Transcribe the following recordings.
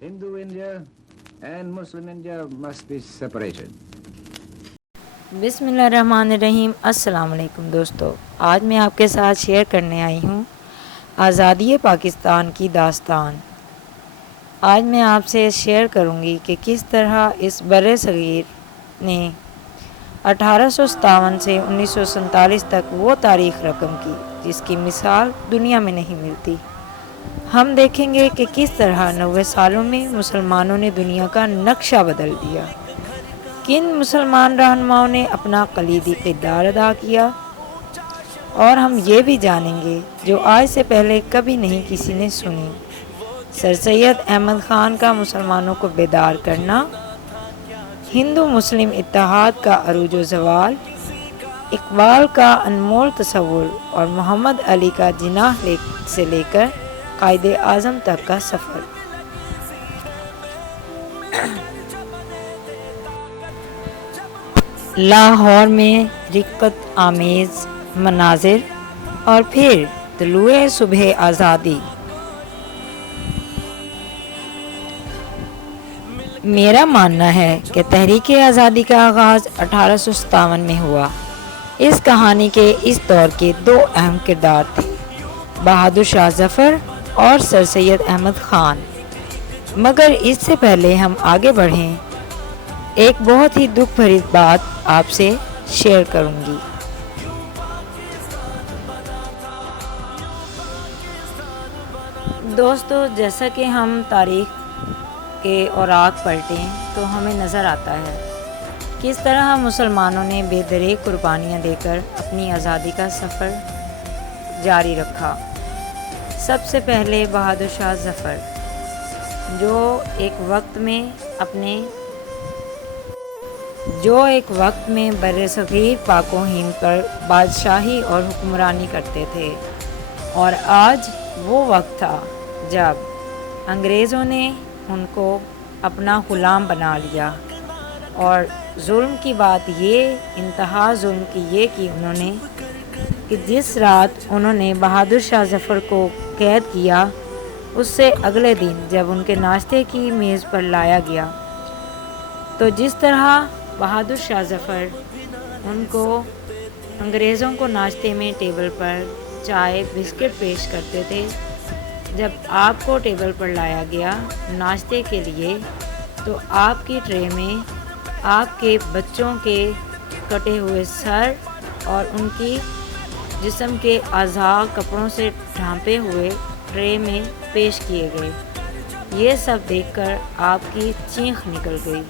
Hindu India and Muslim India must be separated. बिस्मिल्लाहिर्रहमानिर्रहीम। अस्सलाम वालेकुम दोस्तों, आज मैं आपके साथ शेयर करने आई हूँ आज़ादी पाकिस्तान की दास्तान। आज मैं आपसे शेयर करूँगी कि किस तरह इस बर्रे सगीर ने 1857 से 1947 तक वो तारीख़ रकम की जिसकी मिसाल दुनिया में नहीं मिलती। हम देखेंगे कि किस तरह 90 सालों में मुसलमानों ने दुनिया का नक्शा बदल दिया, किन मुसलमान रहनुमाओं ने अपना कलीदी किरदार अदा किया, और हम ये भी जानेंगे जो आज से पहले कभी नहीं किसी ने सुनी। सर सैयद अहमद ख़ान का मुसलमानों को बेदार करना, हिंदू मुस्लिम इत्तेहाद का अरूज व ज़वाल, इकबाल का अनमोल तसव्वुर और मोहम्मद अली का जिनाह से लेकर कायदे आज़म तक का सफ़र। लाहौर में रिक्कत आमेज़ मनाजिर और फिर तुलूए सुबह आज़ादी। मेरा मानना है कि तहरीक आज़ादी का आगाज़ 1857 में हुआ। इस कहानी के इस दौर के दो अहम किरदार थे, बहादुर शाह ज़फ़र और सर सैयद अहमद ख़ान। मगर इससे पहले हम आगे बढ़ें, एक बहुत ही दुख भरी बात आपसे शेयर करूंगी। दोस्तों, जैसा कि हम तारीख़ के औराक पलटें तो हमें नज़र आता है किस तरह मुसलमानों ने बेदरेग कुर्बानियाँ देकर अपनी आज़ादी का सफ़र जारी रखा। सबसे पहले बहादुर शाह ज़फ़र, जो एक वक्त में बर्र-ए-सग़ीर पाको हिंद पर बादशाही और हुक्मरानी करते थे, और आज वो वक्त था जब अंग्रेज़ों ने उनको अपना ग़ुलाम बना लिया। और जुल्म की बात ये, इंतहा जुल्म की ये की उन्होंने कि जिस रात उन्होंने बहादुर शाह ज़फ़र को कैद किया, उससे अगले दिन जब उनके नाश्ते की मेज़ पर लाया गया तो जिस तरह बहादुर शाह ज़फ़र उनको अंग्रेज़ों को नाश्ते में टेबल पर चाय बिस्किट पेश करते थे, जब आपको टेबल पर लाया गया नाश्ते के लिए तो आपकी ट्रे में आपके बच्चों के कटे हुए सर और उनकी जिस्म के अज़ा कपड़ों से ढांपे हुए ट्रे में पेश किए गए। ये सब देखकर आपकी चीख निकल गई।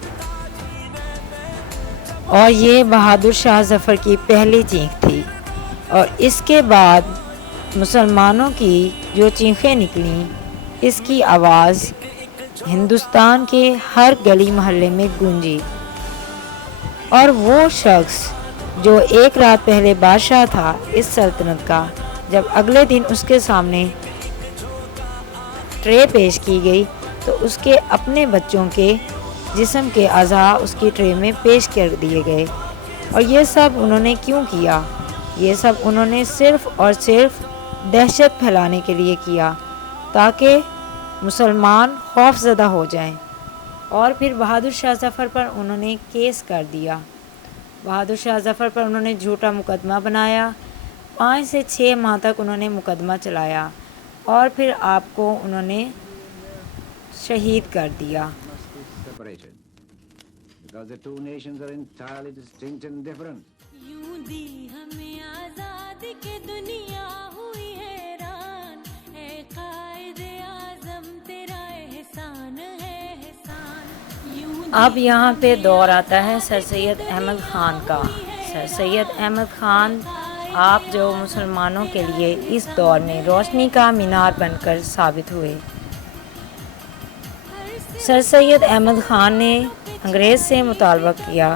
और ये बहादुर शाह ज़फ़र की पहली चीख थी, और इसके बाद मुसलमानों की जो चीखें निकलीं, इसकी आवाज़ हिंदुस्तान के हर गली मोहल्ले में गूंजी। और वो शख्स जो एक रात पहले बादशाह था इस सल्तनत का, जब अगले दिन उसके सामने ट्रे पेश की गई तो उसके अपने बच्चों के जिस्म के अज़ा उसकी ट्रे में पेश कर दिए गए। और ये सब उन्होंने क्यों किया? ये सब उन्होंने सिर्फ़ और सिर्फ दहशत फैलाने के लिए किया, ताकि मुसलमान खौफज़दा हो जाएं। और फिर बहादुर शाह ज़फ़र पर उन्होंने केस कर दिया। बहादुर शाह ज़फ़र पर उन्होंने झूठा मुकदमा बनाया। 5 से 6 माह तक उन्होंने मुकदमा चलाया और फिर आपको उन्होंने शहीद कर दिया। Separated. Because the two nations are entirely distinct and different. यूं दी हमें आज़ादी के दुनिया हुई हैरान, ऐ कायदे आज़म तेरा एहसान है एहसान। अब यहाँ पे दौर आता है सर सैयद अहमद ख़ान का। सर सैयद अहमद ख़ान, आप जो मुसलमानों के लिए इस दौर में रोशनी का मीनार बनकर साबित हुए। सर सैयद अहमद ख़ान ने अंग्रेज़ से मुतालबा किया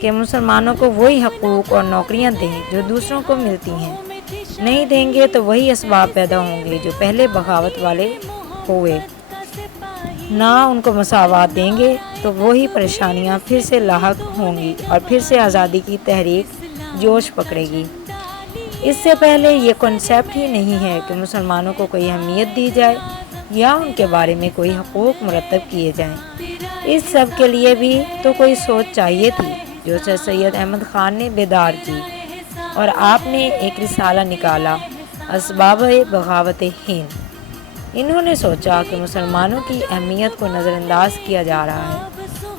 कि मुसलमानों को वही हकूक़ और नौकरियां दें जो दूसरों को मिलती हैं। नहीं देंगे तो वही असबाब पैदा होंगे जो पहले बगावत वाले हुए। ना उनको मसावात देंगे तो वही परेशानियां फिर से लाहक होंगी और फिर से आज़ादी की तहरीक जोश पकड़ेगी। इससे पहले ये कॉन्सेप्ट ही नहीं है कि मुसलमानों को कोई अहमियत दी जाए। या उनके बारे में कोई हकूक़ मुरतब किए जाएं। इस सब के लिए भी तो कोई सोच चाहिए थी, जो सर सैयद अहमद ख़ान ने बेदार की, और आपने एक रिसाला निकाला, असबाब बगावत हिंद। इन्होंने सोचा कि मुसलमानों की अहमियत को नज़रअंदाज किया जा रहा है,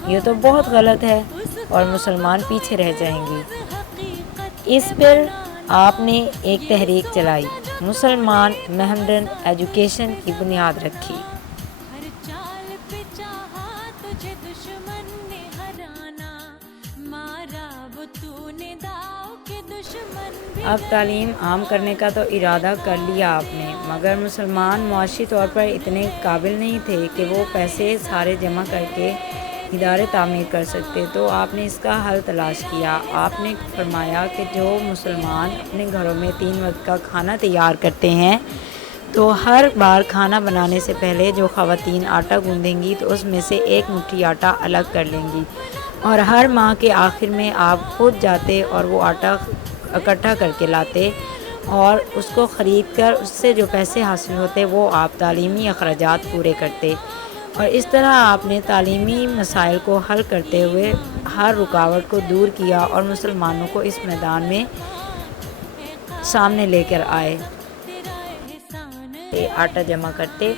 ये तो बहुत गलत है और मुसलमान पीछे रह जाएंगे। इस पर आपने एक तहरीक चलाई, मुसलमान महमडन एजुकेशन की बुनियाद रखी। हर चाल पे चाहा तुझे दुश्मन ने हराना, मारा वो तूने दाव के दुश्मन भी। अब तालीम आम करने का तो इरादा कर लिया आपने, मगर मुसलमान मुआशी तौर पर इतने काबिल नहीं थे कि वो पैसे सारे जमा करके इदारे तामीर कर सकते, तो आपने इसका हल तलाश किया। आपने फरमाया कि जो मुसलमान अपने घरों में 3 वक्त का खाना तैयार करते हैं, तो हर बार खाना बनाने से पहले जो ख़वातीन आटा गूंदेंगी तो उसमें से 1 मुट्ठी आटा अलग कर लेंगी, और हर माह के आखिर में आप खुद जाते और वो आटा इकट्ठा करके लाते, और उसको ख़रीद कर उससे जो पैसे हासिल होते वो आप तालीमी अखराजात पूरे करते। और इस तरह आपने तालीमी मसाइल को हल करते हुए हर रुकावट को दूर किया और मुसलमानों को इस मैदान में सामने लेकर आए। आटा जमा करते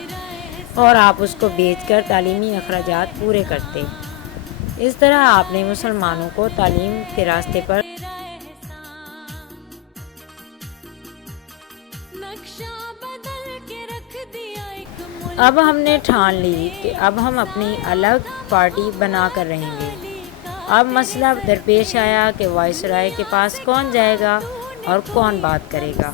और आप उसको बेचकर तालीमी अखराजात पूरे करते। इस तरह आपने मुसलमानों को तालीम के रास्ते पर नक्शा बदल के रख दिया एक अब हमने ठान ली कि अब हम अपनी अलग पार्टी बना कर रहेंगे। अब मसला दरपेश आया कि वायसराय के पास कौन जाएगा और कौन बात करेगा,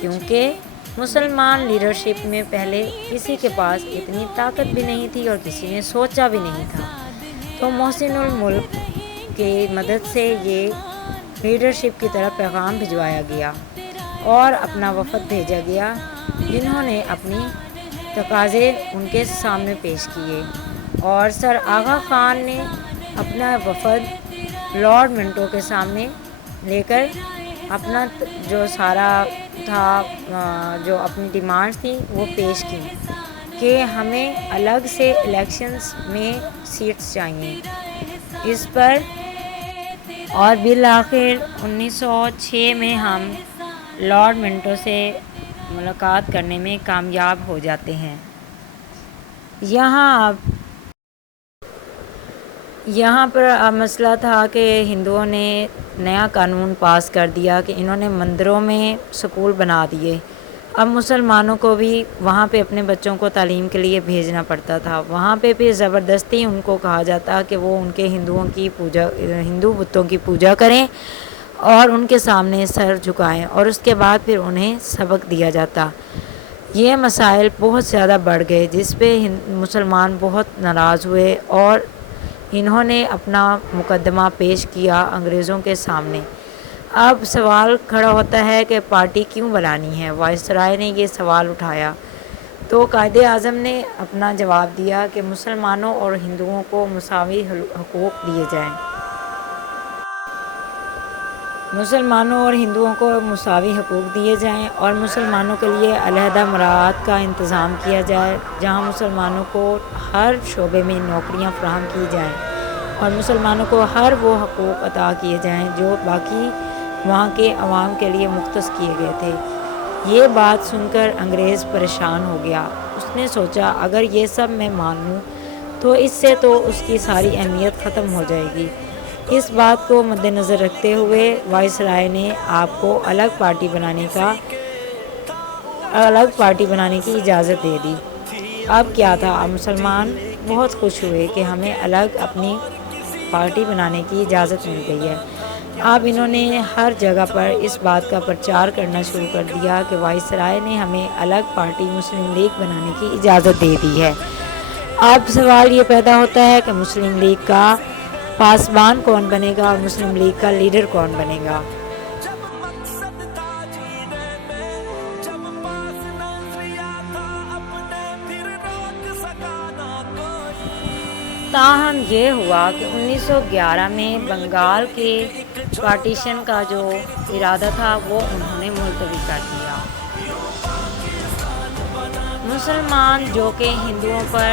क्योंकि मुसलमान लीडरशिप में पहले किसी के पास इतनी ताकत भी नहीं थी और किसी ने सोचा भी नहीं था। तो मोहसिनुल मुल्क के मदद से ये लीडरशिप की तरफ पैगाम भिजवाया गया और अपना वफद भेजा गया, जिन्होंने अपनी तकाज़े उनके सामने पेश किए, और सर आगा ख़ान ने अपना वफद लॉर्ड मिंटो के सामने लेकर अपना जो सारा था, जो अपनी डिमांड्स थी वो पेश की कि हमें अलग से इलेक्शंस में सीट्स चाहिए इस पर। और बिल आखिर 1906 में हम लॉर्ड मिंटो से मुलाकात करने में कामयाब हो जाते हैं। यहाँ पर मसला था कि हिंदुओं ने नया कानून पास कर दिया कि इन्होंने मंदिरों में स्कूल बना दिए। अब मुसलमानों को भी वहाँ पे अपने बच्चों को तालीम के लिए भेजना पड़ता था। वहाँ पे फिर ज़बरदस्ती उनको कहा जाता कि वो उनके हिंदू बुतों की पूजा करें और उनके सामने सर झुकाएं, और उसके बाद फिर उन्हें सबक दिया जाता। ये मसाइल बहुत ज़्यादा बढ़ गए, जिस पे मुसलमान बहुत नाराज़ हुए और इन्होंने अपना मुकदमा पेश किया अंग्रेज़ों के सामने। अब सवाल खड़ा होता है कि पार्टी क्यों बनानी है। वायसराय ने ये सवाल उठाया तो कायदे आज़म ने अपना जवाब दिया कि मुसलमानों और हिंदुओं को मुसावी हकूक़ दिए जाएं। मुसलमानों और हिंदुओं को मुसावी हकूक़ दिए जाएं और मुसलमानों के लिए अलहदा मराहत का इंतज़ाम किया जाए, जहां मुसलमानों को हर शोबे में नौकरियां फराहम की जाएं और मुसलमानों को हर वो हकूक़ अता किए जाएं जो बाकी वहाँ के अवाम के लिए मुख्तस किए गए थे। ये बात सुनकर अंग्रेज़ परेशान हो गया। उसने सोचा अगर ये सब मैं मानूं तो इससे तो उसकी सारी अहमियत ख़त्म हो जाएगी। इस बात को मद्देनज़र रखते हुए वायसराय ने आपको अलग पार्टी बनाने की इजाज़त दे दी। अब क्या था, अब मुसलमान बहुत खुश हुए कि हमें अलग अपनी पार्टी बनाने की इजाज़त मिल गई है। अब इन्होंने हर जगह पर इस बात का प्रचार करना शुरू कर दिया कि वायसराय ने हमें अलग पार्टी मुस्लिम लीग बनाने की इजाज़त दे दी है। अब सवाल ये पैदा होता है कि मुस्लिम लीग का पासबान कौन बनेगा और मुस्लिम लीग का लीडर कौन बनेगा। ताहम ये हुआ कि 1911 में बंगाल के पार्टीशन का जो इरादा था वो उन्होंने मुलतवी कर दिया। मुसलमान जो कि हिंदुओं पर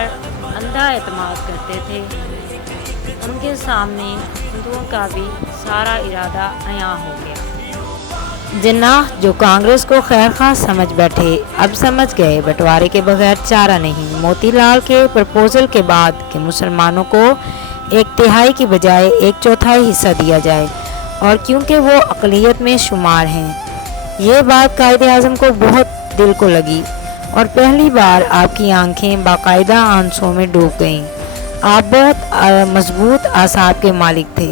अंधा एतमाद करते थे, उनके सामने हिंदुओं का भी सारा इरादा अयां हो गया। जिन्नाह जो कांग्रेस को खैर खा समझ बैठे, अब समझ गए बंटवारे के बगैर चारा नहीं। मोतीलाल के प्रपोजल के बाद कि मुसलमानों को 1/3 की बजाय 1/4 हिस्सा दिया जाए, और क्योंकि वो अक़लियत में शुमार हैं, ये बात कायदे आज़म को बहुत दिल को लगी और पहली बार आपकी आंखें बाकायदा आंसुओं में डूब गईं। आप बहुत मजबूत आसाब के मालिक थे,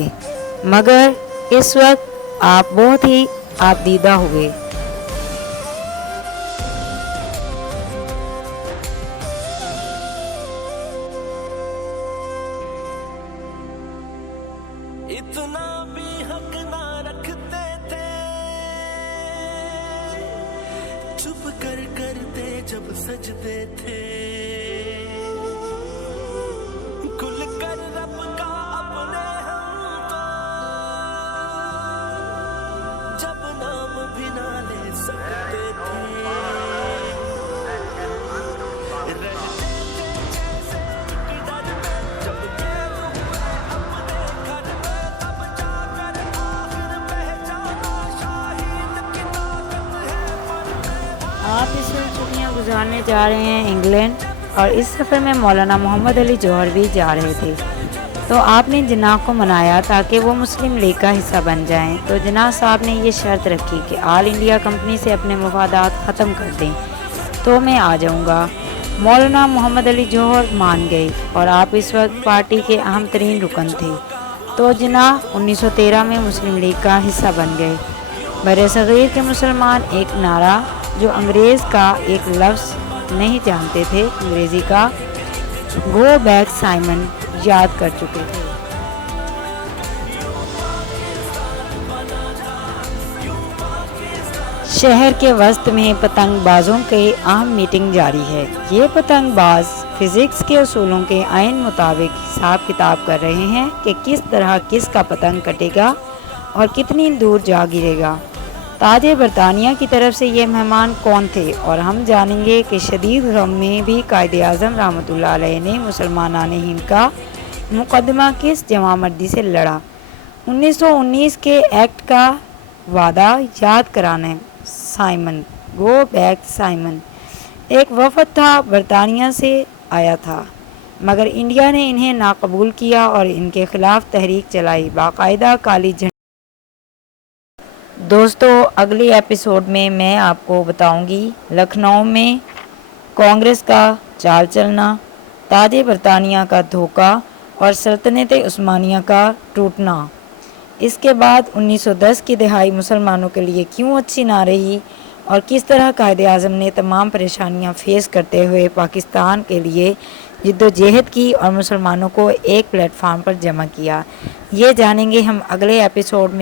मगर इस वक्त आप बहुत ही आपदीदा हुए। इतना भी हक ना रखते थे, चुप कर करते जब सजदे थे, खुल कर रब का अपने हम तो जब नाम भी ना ले सकते थे, रहते थे जैसे एक डर में जब कैद हुए अपने घर में, तब जाकर आखिर पहचाना शाहीन की ताकत है। आप इस वक्त छुट्टियाँ गुजारने जा रहे हैं इंग्लैंड, और इस सफ़र में मौलाना मोहम्मद अली जौहर भी जा रहे थे। तो आपने जिन्नाह को मनाया ताकि वो मुस्लिम लीग का हिस्सा बन जाएं। तो जिन्नाह साहब ने ये शर्त रखी कि ऑल इंडिया कंपनी से अपने मफादात ख़त्म कर दें तो मैं आ जाऊँगा। मौलाना मोहम्मद अली जौहर मान गए और आप इस वक्त पार्टी के अहम तरीन रुकन थे। तो जिन्नाह 1913 में मुस्लिम लीग का हिस्सा बन गए। बरसग़ीर के मुसलमान एक नारा जो अंग्रेज़ का एक लफ्ज़ नहीं जानते थे, अंग्रेज़ी का गो बैक साइमन, याद कर चुके थे। शहर के वस्त में पतंगबाजों की अहम मीटिंग जारी है। ये पतंगबाज फिज़िक्स के असूलों के आइन मुताबिक हिसाब किताब कर रहे हैं कि किस तरह किसका पतंग कटेगा और कितनी दूर जा गिरेगा। ताजे बरतानिया की तरफ से ये मेहमान कौन थे, और हम जानेंगे कि शदीद गम में भी कायदे आज़म रहमतुल्लाह अलैह ने मुसलमानान हिंद का मुकदमा किस जवामर्दी से लड़ा। 1919 के एक्ट का वादा याद कराना। साइमन, गो बैक साइमन एक वफद था, बरतानिया से आया था, मगर इंडिया ने इन्हें नाकबूल किया और इनके खिलाफ तहरीक चलाई, बाकायदा काली झंडी। दोस्तों, अगली एपिसोड में मैं आपको बताऊंगी लखनऊ में कांग्रेस का चाल चलना, ताजे बरतानिया का धोखा और सल्तनत उस्मानिया का टूटना। इसके बाद 1910 की दहाई मुसलमानों के लिए क्यों अच्छी ना रही और किस तरह कायदे आज़म ने तमाम परेशानियां फेस करते हुए पाकिस्तान के लिए जिद्दोजहद की और मुसलमानों को एक प्लेटफार्म पर जमा किया, ये जानेंगे हम अगले एपिसोड में।